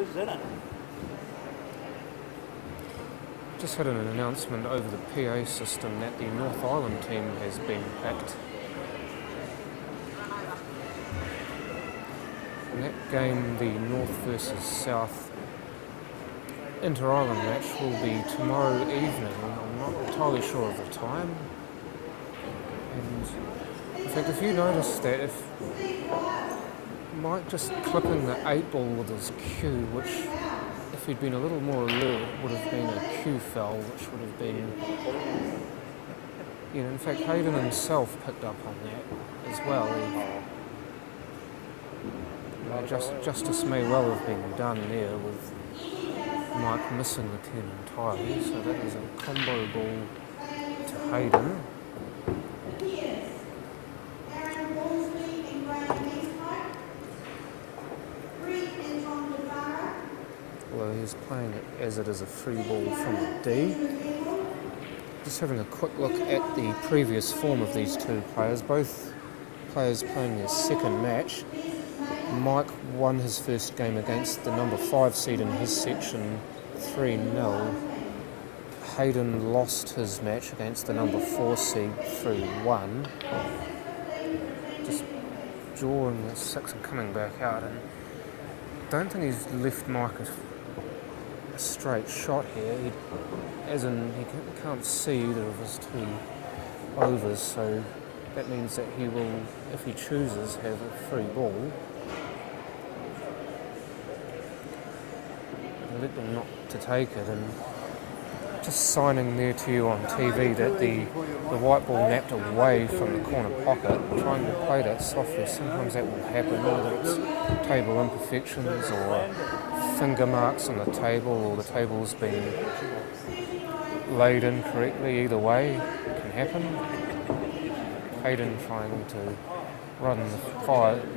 Who's in it? Just had an announcement over the PA system that the North Island team has been picked. And that game, the North versus South Inter-Island match, will be tomorrow evening. I'm not entirely sure of the time. And in fact, if you notice that if Mike just clipping the 8 ball with his cue, which if he'd been a little more alert would have been a cue foul, which would have been, in fact Hayden himself picked up on that as well. Justice may well have been done there with Mike missing the 10 entirely, so that is a combo ball to Hayden. Although he's playing it as it is a free ball from the D. Just having a quick look at the previous form of these two players, both players playing their second match. Mike won his first game against the number 5 seed in his section 3-0. Hayden lost his match against the number 4 seed 3-1. Just drawing the 6 and coming back out, and I don't think he's left Mike a straight shot here, as in he can't see either of his two overs, so that means that he will, if he chooses, have a free ball. Let them not to take it, and just signing there to you on TV that the white ball napped away from the corner pocket, trying to play that softly. Sometimes that will happen, whether it's table imperfections or finger marks on the table, or the table's been laid incorrectly. Either way, it can happen. Hayden trying to run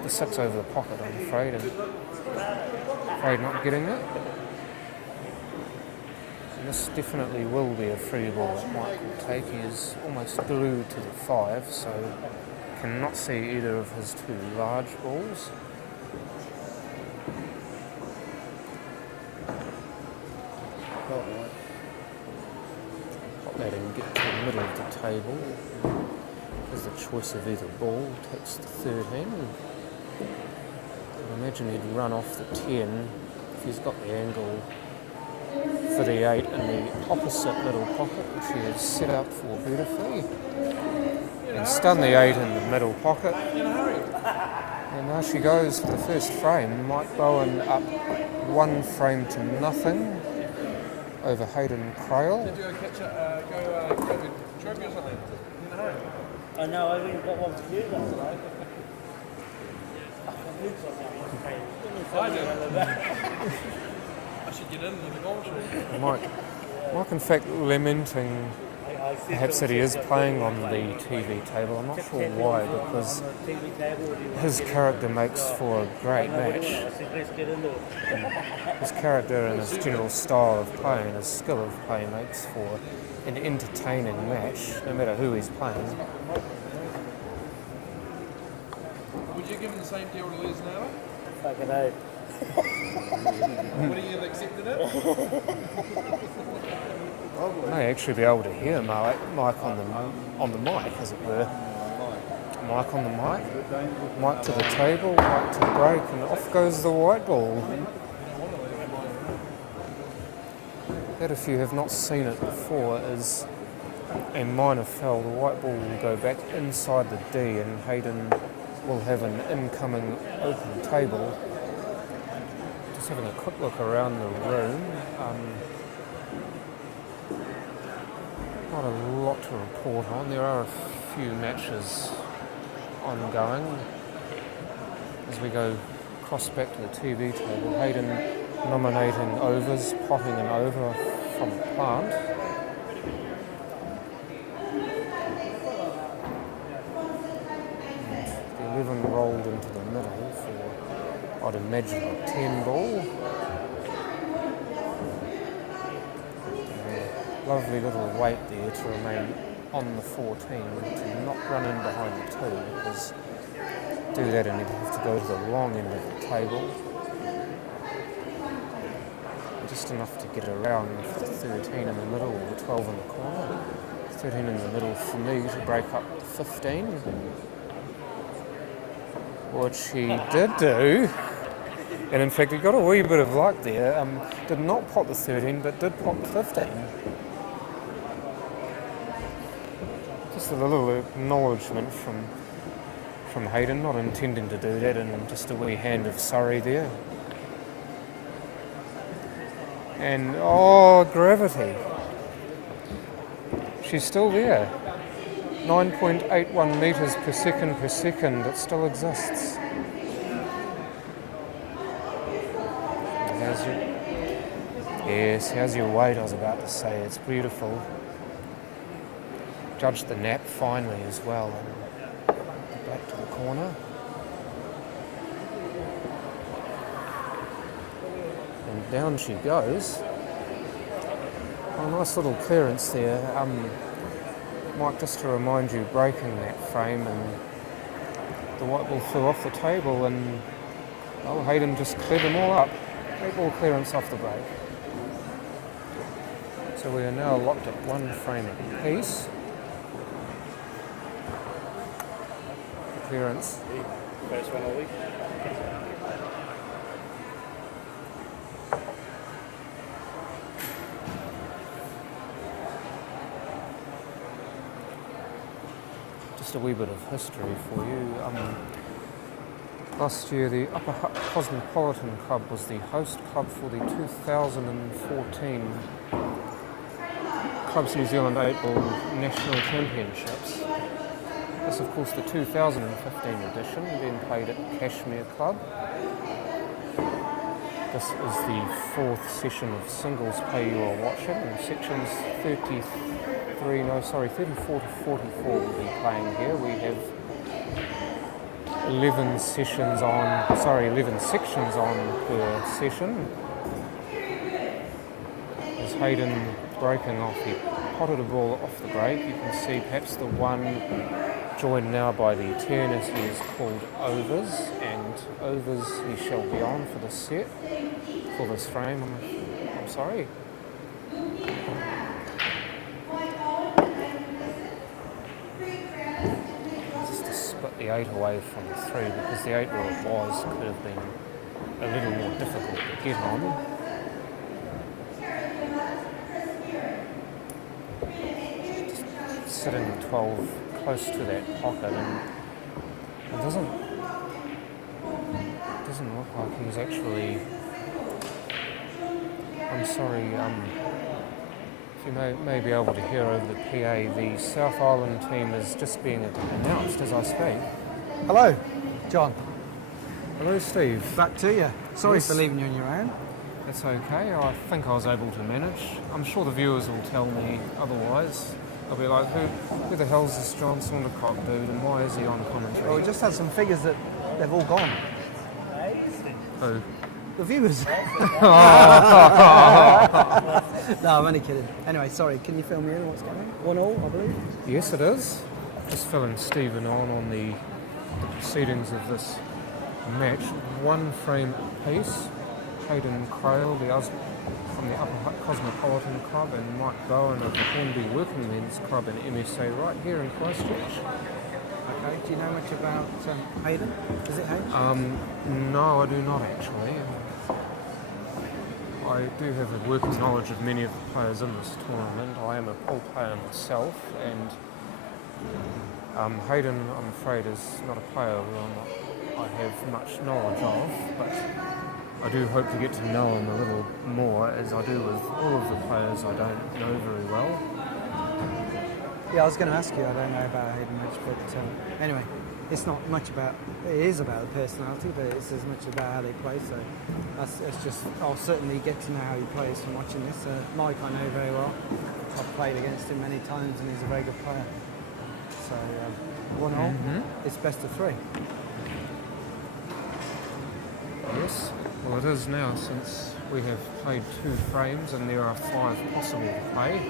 the 6 over the pocket, I'm afraid, and afraid not getting it. And this definitely will be a free ball that Mike will take. He is almost glued to the 5, so cannot see either of his two large balls. Pop that and get to the middle of the table. There's the choice of either ball. Takes the 13. I imagine he'd run off the 10 if he's got the angle for the 8 in the opposite middle pocket, which he has set up for beautifully, and stun the 8 in the middle pocket. And now she goes for the first frame. Mike Bowen up 1 frame to nothing over Hayden Craill. Did you go catch go trophy or something? In a hurry? I know, I've even got one to use last night. I do. I should get in the golf show. Mike in fact lamenting perhaps that he is playing on the TV table. I'm not sure why, because his character makes for a great match. His character and his general style of play and his skill of play makes for an entertaining match, no matter who he's playing. Would you give him the same deal to Les now? Fucking oath. Would he have accepted it? May actually be able to hear Mike on the mic, as it were. Mike on the mic, Mike to the table, Mike to the break, and off goes the white ball. That, if you have not seen it before, is a minor foul. The white ball will go back inside the D, and Hayden will have an incoming open table. Just having a quick look around the room. Not a lot to report on. There are a few matches ongoing. As we go across back to the TV table, Hayden nominating overs, potting an over from a plant. And the 11 rolled into the middle for, I'd imagine, a 10 ball. Lovely little weight there to remain on the 14, to not run in behind the 2, because do that and you'd have to go to the long end of the table. just enough to get around the 13 in the middle or the 12 in the corner. 13 in the middle for me to break up the 15, which he did do. And in fact, he got a wee bit of luck there. Did not pot the 13, but did pot the 15. Just a little acknowledgement from Hayden, not intending to do that, and just a wee hand of sorry there. And, oh, gravity. She's still there. 9.81 metres per second, it still exists. How's your weight, I was about to say. It's beautiful. Judged the nap finely as well. And back to the corner. And down she goes. Oh, nice little clearance there. Mike, just to remind you, breaking that frame, and the white ball flew off the table, and Hayden just cleared them all up. Great ball clearance off the break. So we are now locked at one frame apiece. Clearance. First one all week. Just a wee bit of history for you. Last year, the Upper Hutt Cosmopolitan Club was the host club for the 2014 Clubs New Zealand 8 Ball National Championships. This, of course, the 2015 edition, being played at Cashmere Club. This is the fourth session of singles play you are watching, and sections 34 to 44 will be playing here. We have 11 sections on per session. As Hayden breaking off, he potted a ball off the break. You can see perhaps the one joined now by the 10 as he is called overs, and overs he shall be on for the set, for this frame, I'm sorry. Just to split the 8 away from the 3, because the 8 where it was could have been a little more difficult to get on. Just sitting 12 close to that pocket, and it doesn't look like he's actually. I'm sorry, if you may be able to hear over the PA, the South Island team is just being announced as I speak. Hello, John. Hello, Steve. Back to you. Sorry Yes. for leaving you on your own. That's okay. I think I was able to manage. I'm sure the viewers will tell me otherwise. They'll be like, who the hell's this John Saundercock dude, and why is he on commentary? Well, we just had some figures that they've all gone. Who? The viewers. No, I'm only kidding. Anyway, sorry, can you fill me in what's going on? 1-1, I believe. Yes, it is. Just filling Stephen on the proceedings of this match. One frame apiece. Hayden Craill, from the Upper Hutt Cosmopolitan Club, and Mike Bowen of the Hornby Working Men's Club in MSA right here in Christchurch. Okay, do you know much about Hayden? Is it Hayden? No, I do not actually. I do have a working knowledge of many of the players in this tournament. I am a pool player myself, and Hayden, I'm afraid, is not a player who I have much knowledge of, but I do hope to get to know him a little more, as I do with all of the players I don't know very well. Yeah, I was going to ask you. I don't know about Hayden much, but anyway, it's not much about. It is about the personality, but it's as much about how they play. So it's just. I'll certainly get to know how he plays from watching this. Mike, I know very well. I've played against him many times, and he's a very good player. So 1-1. It's best of 3. Yes, well it is now, since we have played 2 frames and there are 5 possible to play.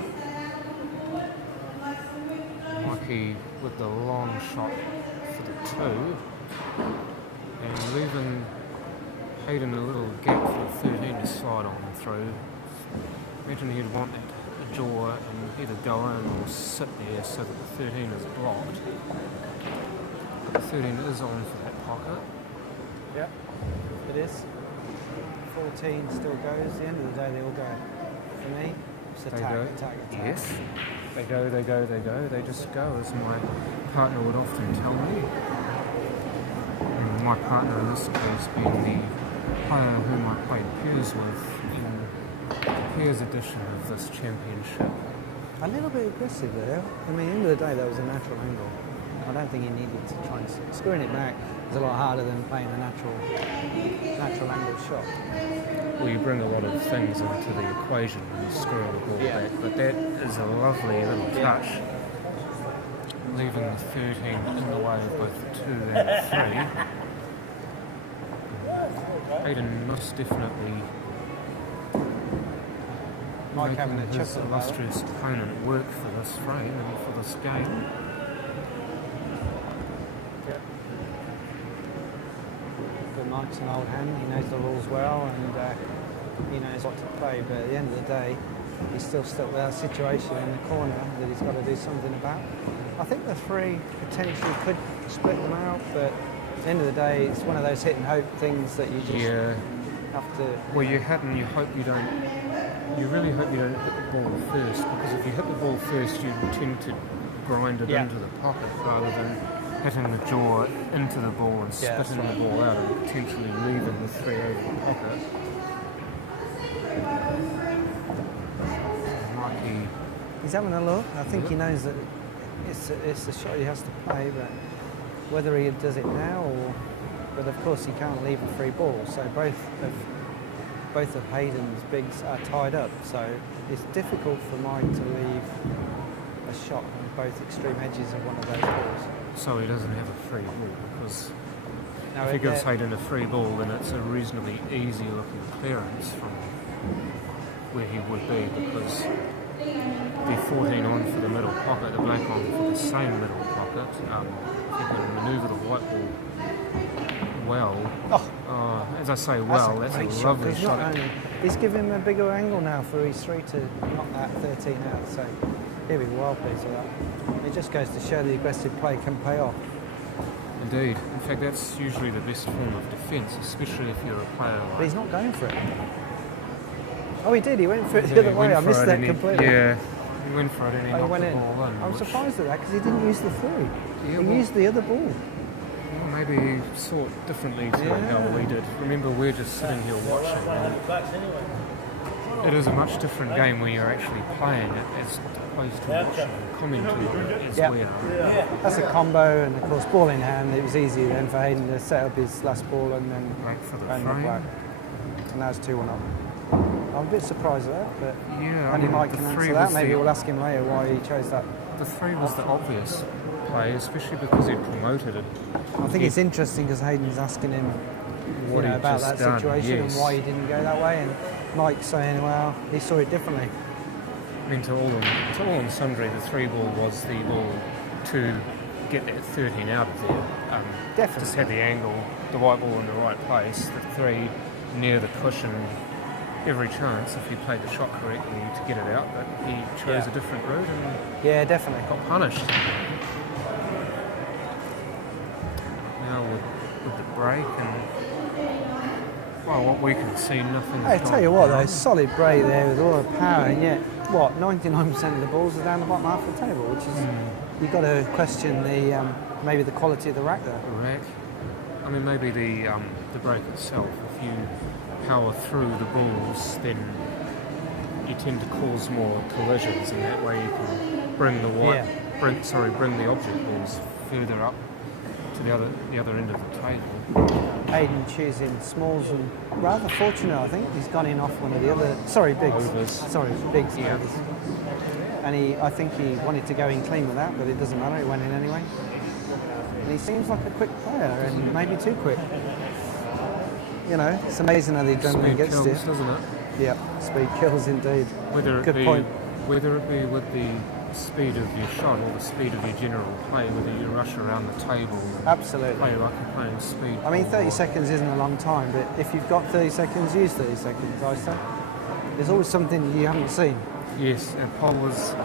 Mikey with the long shot for the 2, and leaving Hayden a little gap for 13 to you slide on through. Imagine you'd want that jaw and either go in or sit there so that the 13 is blocked. But the 13 is on for that pocket. Yep, it is. 14 still goes. At the end of the day, they all go. For me, it's They attack, go. attack, attack. Yes. They go, they go, they go. They just go, as my partner would often tell me. And my partner in this case being the player whom I played pairs with in the pairs edition of this championship. A little bit aggressive there. I mean, at the end of the day, that was a natural angle. I don't think he needed to try and screwing it back is a lot harder than playing a natural angle shot. Well, you bring a lot of things into the equation when you screw the ball back, but that is a lovely little touch, leaving the 13 in the way of both the 2 and the 3. Hayden most definitely Mike having making a his chuckle about it. illustrious opponent work for this frame and for this game. But Mike's an old hand, he knows the rules well, and he knows what to play, but at the end of the day, he's still stuck with that situation in the corner that he's got to do something about. I think the 3 potentially could split them out, but at the end of the day, it's one of those hit and hope things that you just have to... Well, you really hope you don't hit the ball first, because if you hit the ball first, you tend to grind it into the pocket rather than hitting the jaw into the ball and spitting the ball out and potentially leaving the 3 over the pocket. He's having a look. I think he knows that it's the shot he has to play, but whether he does it now or... But of course he can't leave a free ball, so both of Hayden's bigs are tied up, so it's difficult for Mike to leave a shot on both extreme edges of one of those balls. So he doesn't have a free ball, because Now, if he gives Hayden a free ball, then it's a reasonably easy looking clearance from where he would be, because the 14 on for the middle pocket, the black on for the same middle pocket. If you can manoeuvre the white ball well, as I say, well, that's a lovely shot. He's given him a bigger angle now for his 3 to knock that 13 out, so he'll be well pleased with that. It just goes to show the aggressive play can pay off. Indeed. In fact, that's usually the best form of defence, especially if you're a player like... But he's not going for it. Oh, he did. He went for it the other way. I missed that completely. Yeah, he went for it and he knocked went the in. ball in. I'm surprised at that because he didn't use the 3. Yeah, He used the other ball. Well, maybe he saw it differently to how we did. Remember, we're just sitting here watching. It is a much different game when you're actually playing it as opposed to watching and commenting on it as we are. That's a combo, and of course, ball in hand. It was easy then for Hayden to set up his last ball and then Right for the and frame. black. And now it's 2-1 up. I'm a bit surprised at that, but Yeah, only Mike the can 3 answer that. was Maybe the- we'll ask him later why he chose that. The 3 was the obvious play, especially because he promoted it. I think it's interesting because Hayden's asking him What he'd about just that done, situation yes. and why he didn't go that way, and Mike's saying, well, he saw it differently. I mean, to all and sundry, the 3 ball was the ball to get that 13 out of there. Definitely. Just had the angle, the white ball in the right place, the 3 near the cushion, every chance if he played the shot correctly to get it out, but he chose a different route and Yeah, definitely. got punished. Now with the break and, well, what we can see, nothing. I tell you what, though, solid break there with all the power, and yet, 99% of the balls are down the bottom half of the table, which is, you've got to question the maybe the quality of the rack there. Rack. I mean, maybe the break itself. If you power through the balls, then you tend to cause more collisions, and that way you can bring the bring the object balls further up to the other end of the table. Hayden choosing smalls and rather fortunate, I think. He's gone in off one of the other... Sorry, bigs. Overs. Sorry, bigs. Yeah. Overs. And I think he wanted to go in clean with that, but it doesn't matter. He went in anyway. And he seems like a quick player, and maybe too quick. You know, it's amazing how the adrenaline Speed gets kills, to you. doesn't it? Yeah, speed kills indeed. Whether it Good be point. whether it be with the the speed of your shot or the speed of your general play, whether you rush around the table, Absolutely. play like you're playing speed. I mean, ball 30 or- seconds isn't a long time, but if you've got 30 seconds, use 30 seconds, I say. There's always something you haven't seen. Yes, and Pol was.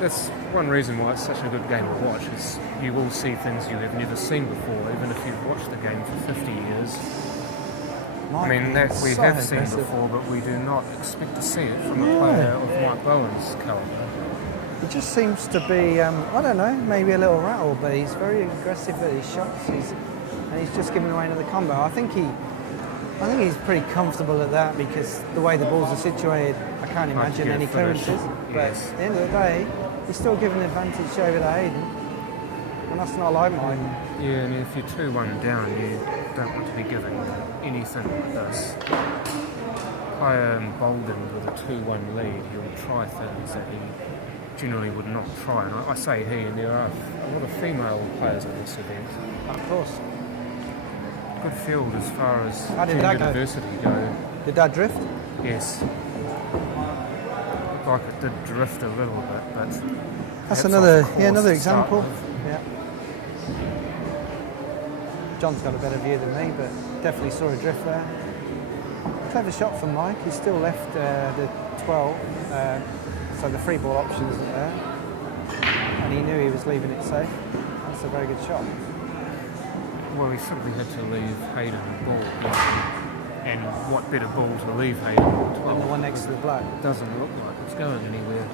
That's one reason why it's such a good game to watch. Is you will see things you have never seen before, even if you've watched the game for 50 years. I mean, that we so have seen aggressive. before, but we do not expect to see it from a player of Mike Bowen's calibre. He just seems to be, I don't know, maybe a little rattled, but he's very aggressive at his shots. And he's just giving away another combo. I think he's pretty comfortable at that because the way the balls are situated, I can't imagine get a any finish. clearances. But Yes. at the end of the day, he's still giving an advantage over to Hayden. And that's not like mine. Yeah, I mean, if you're 2-1 down, you don't want to be giving anything like this. Player emboldened with a 2-1 lead, he'll try things that he generally would not try. And I say he, and there are a lot of female players at this event. Of course. Good field as far as How did gender that go? diversity go. Did that drift? Yes. Looked like it did drift a little bit, but That's perhaps another, off course another to start example. with. Yeah. John's got a better view than me, but definitely saw a drift there. Clever shot from Mike. He's still left the 12, so the free ball options are there, and he knew he was leaving it safe. That's a very good shot. Well, he simply had to leave Hayden the ball. And what better ball to leave Hayden than 12? And the one next to the black. It doesn't look like it's going anywhere.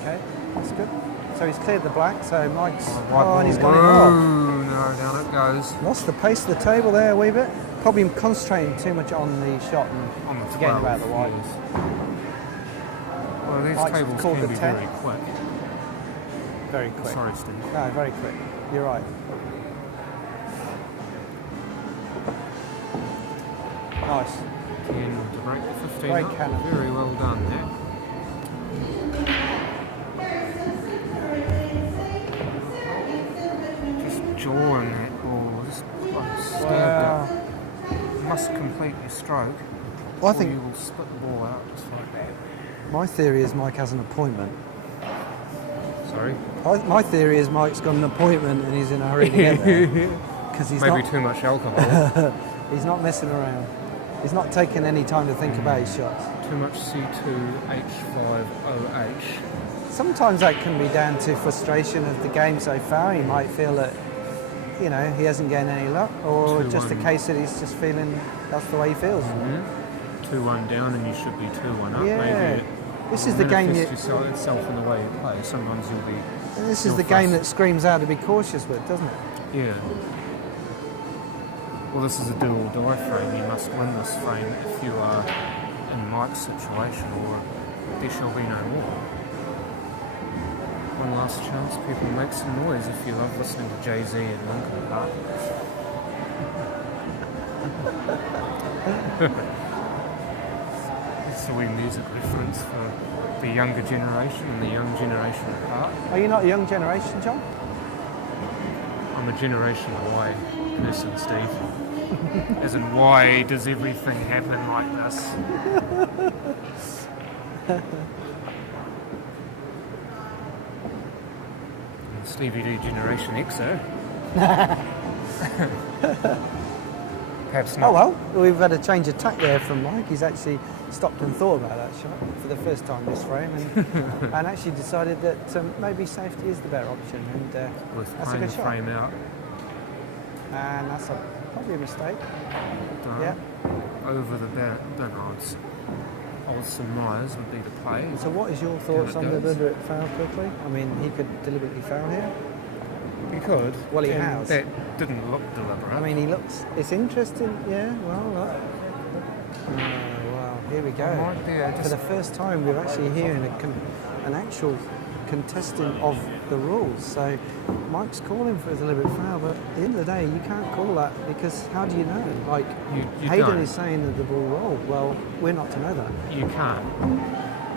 Okay, that's good. So he's cleared the black, so Mike's... White Oh, and he's ball. gone it off. Ooh, no, down it goes. Lost the pace of the table there a wee bit. Probably concentrating too much on the shot and On the forgetting 12, about the white. yes. Well, these Mike's tables called can the be 10. very quick. Very quick. Sorry, Steve. No, very quick. You're right. Nice. 10 to break the 15 Great up. cannon. Very well done there. Just jawing that ball, just stab Wow. it. Must complete your stroke. Well, I or think you will split the ball out just like that. my theory is Mike has an appointment. Sorry. My theory is Mike's got an appointment and he's in a hurry to get there. Because Maybe too much alcohol. he's not messing around. He's not taking any time to think about his shots. Too much C2H5OH. Sometimes that can be down to frustration of the game so far. He might feel that, you know, he hasn't gained any luck, or just a 2-1. case that he's just feeling that's the way he feels. 2-1 down and you should be 2-1 up. Yeah. Maybe This is the game manifest itself in the way you play. Sometimes you'll be... This is you'll the game frust- that screams out to be cautious with, doesn't it? Yeah. Well, this is a do or die frame. You must win this frame if you are in Mike's situation, or there shall be no more. One last chance, people, make some noise if you love listening to Jay-Z and Linkin Park. It's a wee music reference for the younger generation and the young generation apart. Are you not a young generation, John? I'm a Generation Y person, Steve. As in, why does everything happen like this? And Stevie D, Generation Xer. Perhaps not. Oh well, we've had a change of tack there from Mike. He's actually stopped and thought about that shot for the first time this frame, and actually decided that maybe safety is the better option, and With that's a playing good the shot. frame out. And that's probably a mistake. Yeah. Over the bin odds. Olsen Myers would be the play. So what is your thoughts on the goes. deliberate foul quickly? I mean, he could deliberately foul here. He could. Well, he and has. That didn't look deliberate. I mean, he looks... It's interesting, yeah, well, look. Oh, wow, here we go. Right there, For just- the first time, we're actually hearing an actual contesting of the rules. So Mike's calling for a deliberate foul, but at the end of the day, you can't call that because how do you know? Like, You Hayden don't. is saying that the ball rolled. Well, we're not to know that. You can't.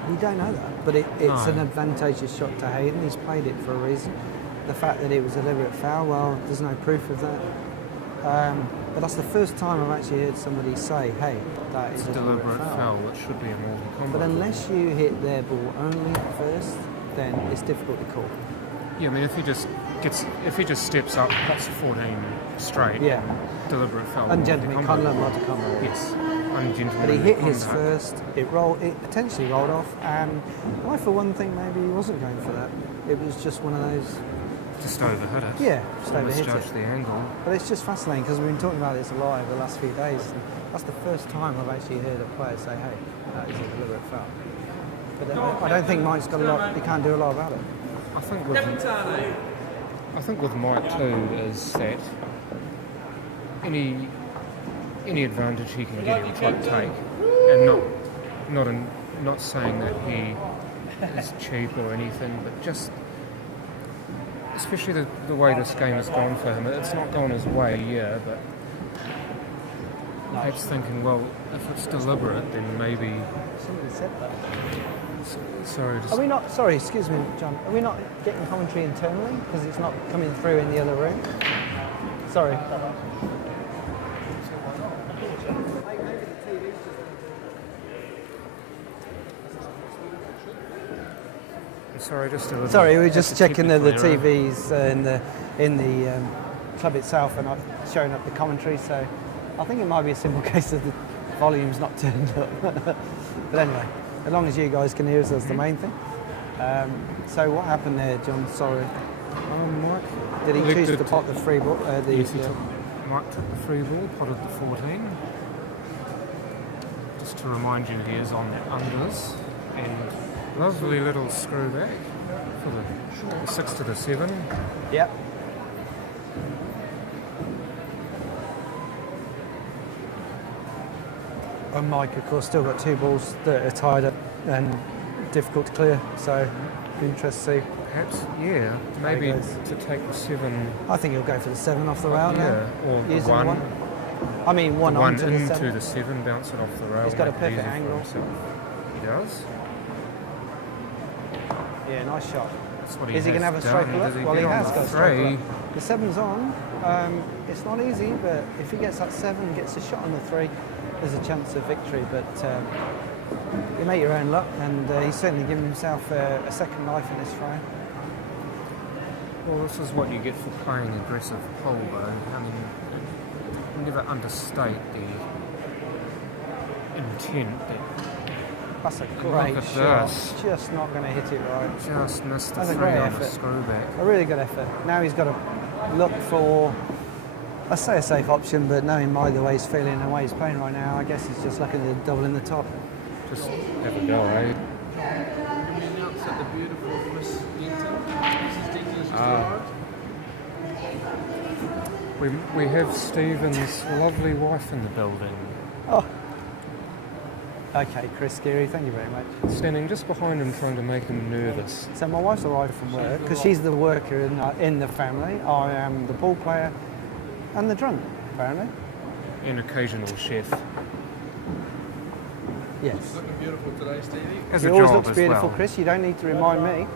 We don't know that. But it's No. an advantageous shot to Hayden. He's played it for a reason. The fact that it was a deliberate foul, well, there's no proof of that. But that's the first time I've actually heard somebody say, hey, that is It's a deliberate foul. It should be a multi-combo. But unless you hit their ball only first, then it's difficult to call. Yeah, I mean, if he just steps up, puts 14 straight, Yeah. deliberate foul. Ungentleman conduct, not to combo. Yes, But ungentlemanly he hit his conduct. first. It potentially rolled off, and I, for one thing, maybe he wasn't going for that. It was just one of those. Just overhit it. Yeah, just overhit Misjudged it. the angle. But it's just fascinating because we've been talking about this live the last few days. And that's the first time I've actually heard a player say, "Hey, that is a deliberate foul." But I don't think Mike's got a lot. He can't do a lot about it. I think with Mike too is that any advantage he can get, he try to take, and not saying that he is cheap or anything, but just especially the way this game has gone for him. It's not gone his way, yeah, but perhaps thinking, well, if it's deliberate, then maybe. Somebody said that. Sorry, just Are we not? Sorry, excuse me, John. Are we not getting commentary internally because it's not coming through in the other room? Sorry. sorry, just a little. Sorry, we were just checking the technically TVs in the club itself and not showing up the commentary. So I think it might be a simple case of the volume's not turned up. But anyway, as long as you guys can hear us, that's the main thing. So what happened there, John? Sorry. Mike. Did he choose elected to pot the free ball? Yes, Mike took the free ball, potted the 14. Just to remind you, he is on the unders. And lovely little screw back for the 6 to the 7. Yep. And Mike, of course, still got 2 balls that are tied up and difficult to clear. So, be interesting to see. Perhaps, yeah, maybe There he goes. to take the 7. I think he'll go for the 7 off the rail Yeah, now. or the Using 1. I mean, one One onto the into 7. the 7, bounce it off the rail. He's got a make it perfect easy for angle. himself. He does. Yeah, nice shot. That's what Is he going to have a has straight done. pull up? Does he Well, he get on has the got a straight pull 3? up. The 7's on. It's not easy, but if he gets that 7, gets a shot on the 3, there's a chance of victory. But you make your own luck, and he's certainly given himself a second life in this frame. Well, this is what you get for playing aggressive pole, though. I mean, you never understate the intent that That's a look great at shot. this. Just not going to hit it right. just missed the That's a 3 great on the effort. screw back. A really good effort. Now he's got to look for, I say a safe option, but knowing by the way he's feeling and the way he's playing right now, I guess he's just looking at double in the top. Just have a go, eh? Announce that the beautiful Miss Denton, Mrs. Denton has just arrived. We have Stephen's lovely wife in the building, Oh. Okay, Chris Geary, thank you very much. standing just behind him trying to make him nervous. So my wife's arrived from work because she's the worker in the family. I am the ball player and the drunk, apparently. An occasional chef. Yes. Looking beautiful today, Stevie. Has He a always job looks as beautiful, well. Chris. You don't need to remind me.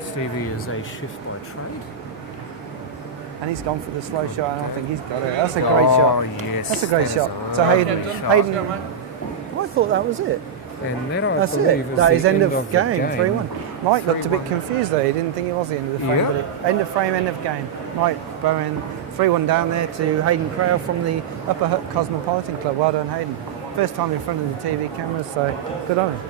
Stevie is a chef by trade. And he's gone for the slow shot, and I think he's got it. That's a great shot. Oh, yes. That's a great that shot. is So a Hayden, lovely shot. Hayden, Go, mate. I thought that was it. And that I That's believe it. is That the is end of the game, 3-1. Mike looked a bit 3-1. confused though. He didn't think it was the end of the frame, Yeah. but end of frame, end of game. Mike Bowen, 3-1 down there to Hayden Craill from the Upper Hutt Cosmopolitan Club. Well done, Hayden. First time in front of the TV cameras, so good on him.